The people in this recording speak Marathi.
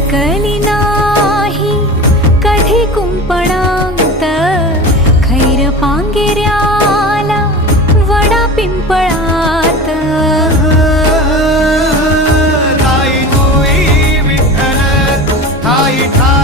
अडकली नाही कधी कुंपणात, खैर पांगिऱ्याला वडा पिंपळात. ठाई तुई विठ्ठल ठाई ठाई